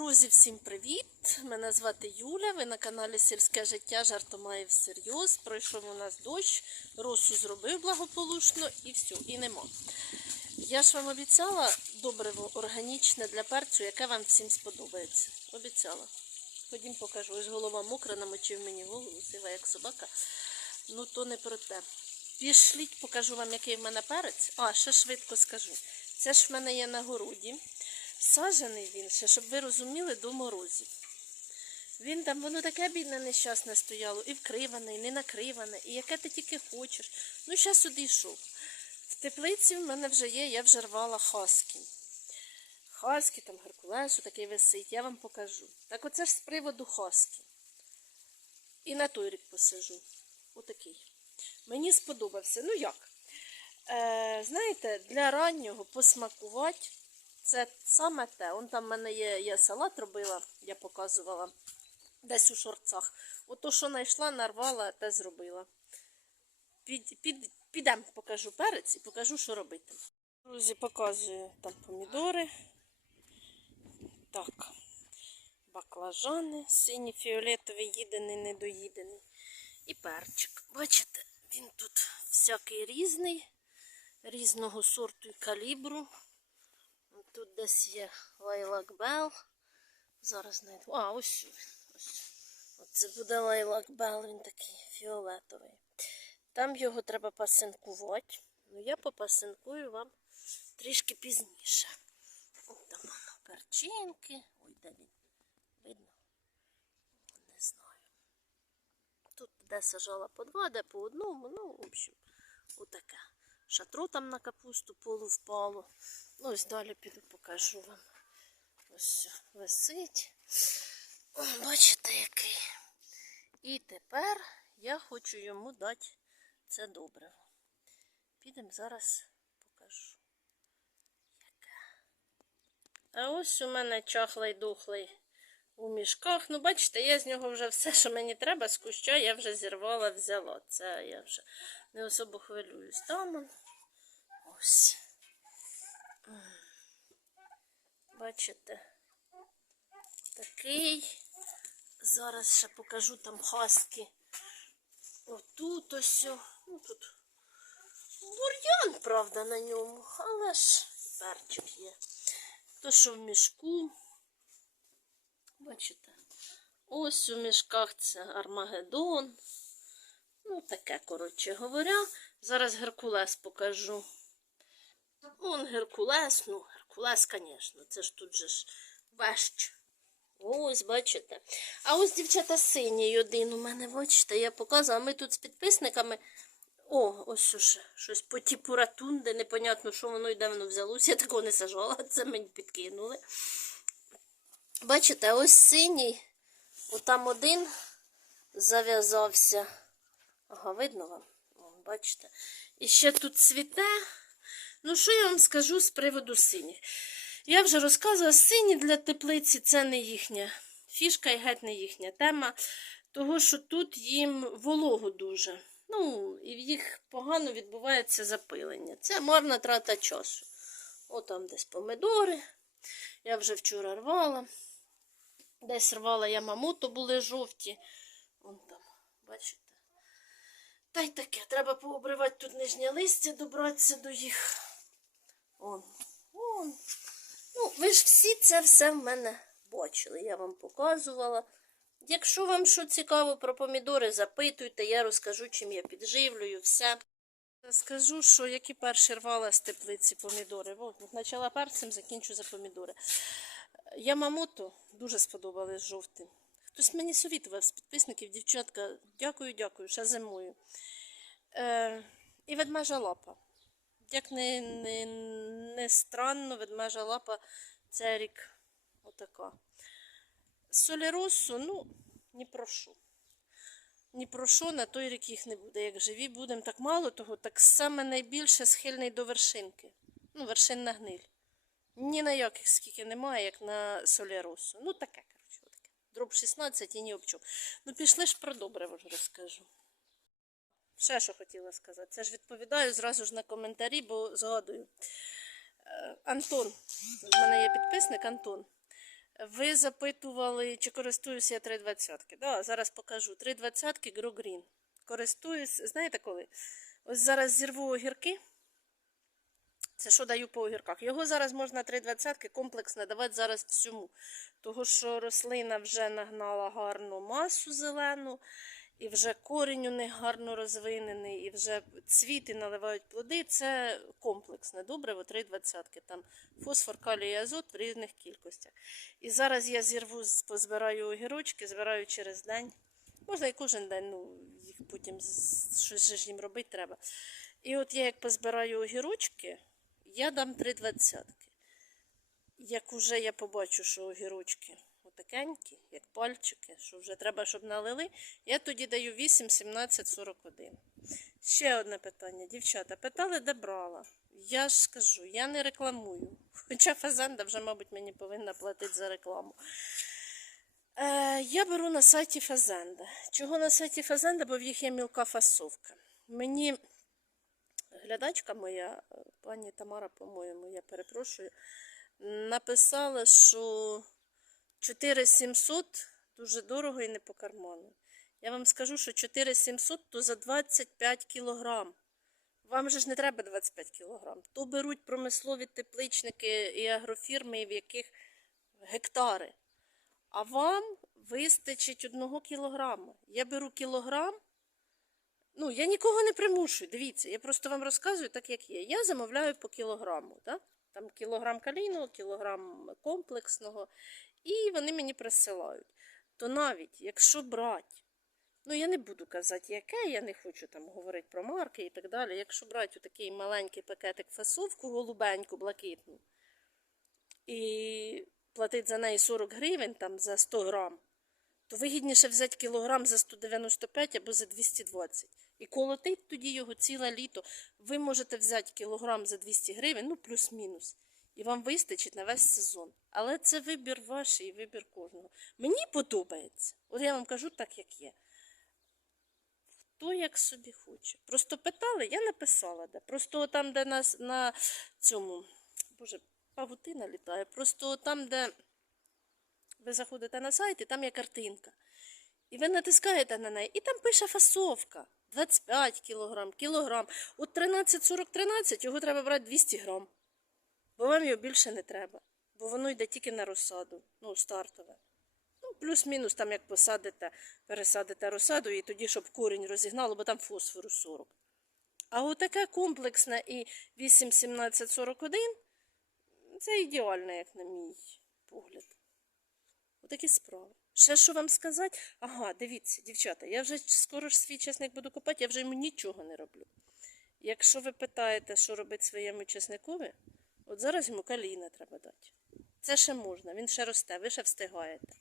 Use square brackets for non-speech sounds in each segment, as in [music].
Друзі, всім привіт! Мене звати Юля. Ви на каналі Сільське життя жартомає всерйоз. Пройшов у нас дощ, росу зробив благополучно і все, і нема. Я ж вам обіцяла добриво органічне для перцю, яке вам всім сподобається. Обіцяла. Ходім покажу. Ось голова мокра, намочив мені голову, сива як собака. Ну то не про те. Пішліть, покажу вам, який в мене перець. А, ще швидко скажу. Це ж в мене є на городі. Сажений він ще, щоб ви розуміли, до морозів. Він там, воно таке бідне нещасне стояло, і вкриване, і не накриване, і яке ти тільки хочеш. Ну, зараз сюди йшов. В теплиці в мене вже є, я вже рвала хаски. Хаски, там Геркулесу такий висить, я вам покажу. Так оце ж з приводу хаски. І на той рік посажу. Отакий. Мені сподобався. Ну як? Е, знаєте, для раннього посмакувати це саме те. Он там в мене є, я салат робила, я показувала десь у шорцах. Ото, що знайшла, нарвала, те зробила. Під, під, підемо, покажу перець і покажу, що робити. Друзі, показую там помідори. Так, баклажани, сині, фіолетовий, їдений, недоїдений. І перчик. Бачите, він тут всякий різний, різного сорту і калібру. Тут десь є лайлак Бел. Зараз знайду. А, ось. Ось. Оце буде лайлак Бел, він такий фіолетовий. Там його треба пасинкувати. Ну, я попасинкую вам трішки пізніше. От там воно, перчинки. Ой, де він? Видно? Не знаю. Тут де сажала по два, де по одному. Ну, в общем, отаке. Шатру там на капусту полу впало. Ну, ось далі піду покажу вам. Ось висить. Бачите, який. І тепер я хочу йому дати це добриво. Підемо зараз покажу. Яке. А ось у мене чахлий духлий у мішках. Ну, бачите, я з нього вже все, що мені треба, з куща я вже зірвала, взяла. Це я вже не особо хвилююсь. Там. Ось. Бачите, такий. Зараз ще покажу там хаски. Отут ось. Ну тут бур'ян, правда, на ньому, але ж перчик є. То, що в мішку. Бачите? Ось у мішках це Армагеддон. Ну, таке, коротше говоря. Зараз Геркулес покажу. Вон Геркулес, ну, Геркулес, звісно, це ж тут же ж вещ. Ось, бачите. А ось, дівчата, синій один у мене, бачите, я показувала. Ми тут з підписниками. О, ось ще щось по типу ратунди, непонятно, що воно і де воно взялося. Я такого не сажала, [laughs] це мені підкинули. Бачите, ось синій. Отам один зав'язався. Ага, видно вам? Вон, бачите. І ще тут цвіте. Ну, що я вам скажу з приводу синіх? Я вже розказувала, сині для теплиці це не їхня фішка і геть не їхня тема, того що тут їм волого дуже. Ну, і в їх погано відбувається запилення. Це марна трата часу. О, там десь помидори. Я вже вчора рвала. Десь рвала я мамуту, були жовті. Вон там, бачите. Та й таке, треба пообривати тут нижнє листя, добратися до їх. Он, он. Ну, ви ж всі це все в мене бачили, я вам показувала. Якщо вам що цікаво про помідори, запитуйте, я розкажу, чим я підживлюю, все. Скажу, що які перші рвала з теплиці помідори. Почала перцем, закінчу за помідори. Ямамото дуже сподобались жовті. Хтось мені совітував з підписників, дівчатка, дякую, дякую, ще зимою. Е, і ведмежа лапа. Як не, не, не странно, ведмежа лапа це рік отака. Соляросу, ну, ні про що. Ні про що, на той рік їх не буде. Як живі будемо, так мало того, так саме найбільше схильний до вершинки. Ну, вершинна гниль. Ні на яких скільки немає, як на соляросу. Ну, таке, коротше, таке. Дроб 16 і ні об чому. Ну, пішли ж про добре вже розкажу. Ще що хотіла сказати. Це ж відповідаю зразу ж на коментарі, бо згадую. Е, Антон, в мене є підписник Антон. Ви запитували, чи користуюся я 320-ки. Да, зараз покажу. 320-ки Grow Green. Користуюсь, знаєте коли? Ось зараз зірву огірки. Це що даю по огірках? Його зараз можна 320-ки комплекс надавати зараз всьому. Того, що рослина вже нагнала гарну масу зелену, і вже корінь у них гарно розвинений, і вже цвіти наливають плоди. Це комплексне добриво 320-ки. Там фосфор, калій і азот в різних кількостях. І зараз я зірву, позбираю огірочки, збираю через день. Можна і кожен день, ну, їх потім щось ж їм робити треба. І от я як позбираю огірочки, я дам 320-ки. Як уже я побачу, що огірочки отакенькі, як пальчики, що вже треба, щоб налили, я тоді даю 8, 17, 41. Ще одне питання. Дівчата, питали, де брала. Я ж скажу, я не рекламую. Хоча фазенда вже, мабуть, мені повинна платити за рекламу. Е, я беру на сайті Фазенда. Чого на сайті Фазенда? Бо в їх є мілка фасовка. Мені глядачка моя, е, пані Тамара, по-моєму, я перепрошую, написала, що 4700 дуже дорого і не по карману. Я вам скажу, що 4700 то за 25 кілограм. Вам же ж не треба 25 кілограм. То беруть промислові тепличники і агрофірми, в яких гектари. А вам вистачить одного кілограма. Я беру кілограм. Ну, я нікого не примушую. Дивіться, я просто вам розказую так, як є. Я замовляю по кілограму. Да? Там кілограм калійного, кілограм комплексного. І вони мені присилають. То навіть, якщо брати, ну я не буду казати, яке, я не хочу там говорити про марки і так далі. Якщо брати такий маленький пакетик фасовку, голубеньку, блакитну, і платити за неї 40 гривень там, за 100 грам, то вигідніше взяти кілограм за 195 або за 220. І колотить тоді його ціле літо. Ви можете взяти кілограм за 200 гривень, ну плюс-мінус. І вам вистачить на весь сезон. Але це вибір ваш і вибір кожного. Мені подобається. От я вам кажу так, як є. Хто як собі хоче. Просто питали, я написала, де. Просто там, де нас на цьому, боже, павутина літає. Просто там, де ви заходите на сайт, і там є картинка. І ви натискаєте на неї, і там пише фасовка. 25 кілограм, кілограм. От 13-40-13 його треба брати 200 грам. Бо вам його більше не треба. Бо воно йде тільки на розсаду, ну, стартове. Ну, плюс-мінус, там як посадите, пересадите розсаду, і тоді, щоб корінь розігнало, бо там фосфору 40. А отаке комплексне і 8, 17, 41 це ідеально, як на мій погляд. Отакі справи. Ще що вам сказати? Ага, дивіться, дівчата, я вже скоро ж свій чесник буду копати, я вже йому нічого не роблю. Якщо ви питаєте, що робити своєму чесникові, от зараз йому каліна треба дати. Це ще можна, він ще росте, ви ще встигаєте.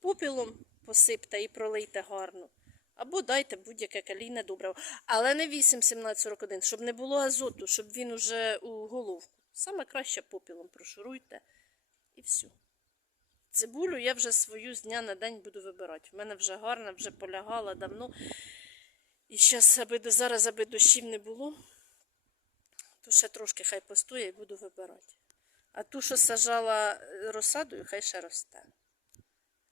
Попілом посипте і пролийте гарно. Або дайте будь-яке калійне добриво. Але не 8, 17, 41, щоб не було азоту, щоб він уже у головку. Саме краще попілом прошуруйте і все. Цибулю я вже свою з дня на день буду вибирати. В мене вже гарна, вже полягала давно. І щас, аби зараз, аби дощів не було, то ще трошки хай постоє і буду вибирати. А ту, що сажала е, розсадою, хай ще росте.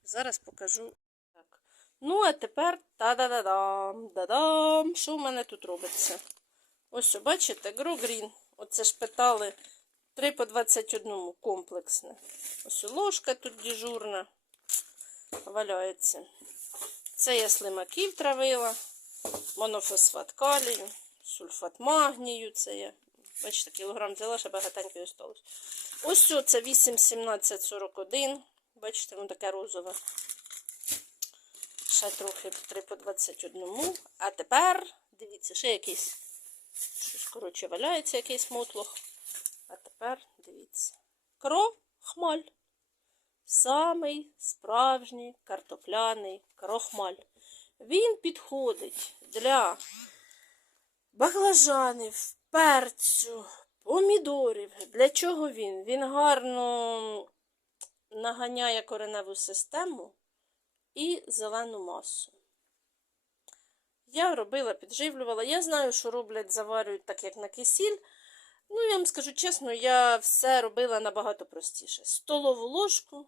Зараз покажу. Так. Ну, а тепер та-да-да-дам, да-дам. Що в мене тут робиться? Ось, бачите, грогрін. Оце ж питали 3 по 21 комплексне. Ось ложка тут дежурна. Валяється. Це я слимаків травила, монофосфат калію, сульфат магнію. Це я. Бачите, кілограм взяла, ще багатенько осталось. Ось що це 8, 17, 41. Бачите, воно таке розове. Ще трохи 3 по 21. А тепер, дивіться, ще якийсь, щось, коротше, валяється якийсь мотлох. А тепер дивіться. Крохмаль. Самий справжній картопляний крохмаль. Він підходить для баклажанів, перцю, помідорів. Для чого він? Він гарно наганяє кореневу систему і зелену масу. Я робила, підживлювала. Я знаю, що роблять, заварюють так, як на кисіль. Ну, я вам скажу чесно, я все робила набагато простіше. Столову ложку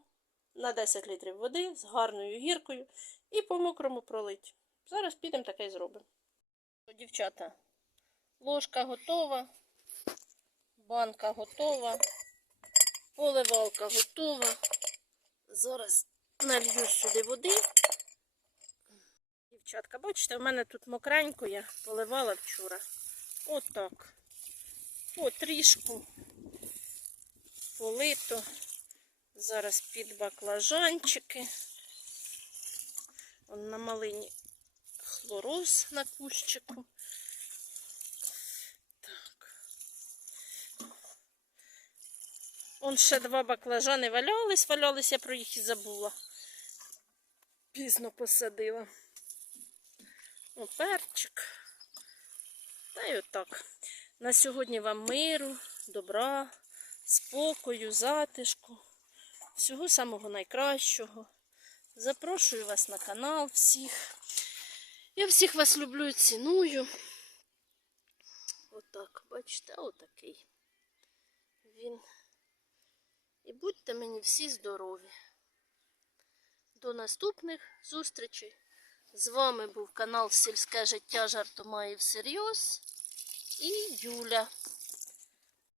на 10 літрів води з гарною гіркою і по мокрому пролить. Зараз підемо таке й зробимо. Дівчата, ложка готова, банка готова, поливалка готова. Зараз налью сюди води. Дівчатка, бачите, в мене тут мокренько, я поливала вчора. Отак. О, трішку полито. Зараз під баклажанчики. Он на малині хлороз на кущику. Он ще два баклажани валялись, валялись, я про їх і забула. Пізно посадила. О, перчик. Та й отак. На сьогодні вам миру, добра, спокою, затишку. Всього самого найкращого. Запрошую вас на канал всіх. Я всіх вас люблю і ціную. Отак, бачите, отакий. Він. І будьте мені всі здорові. До наступних зустрічей. З вами був канал Сільське життя жартома і всерйоз і Юля.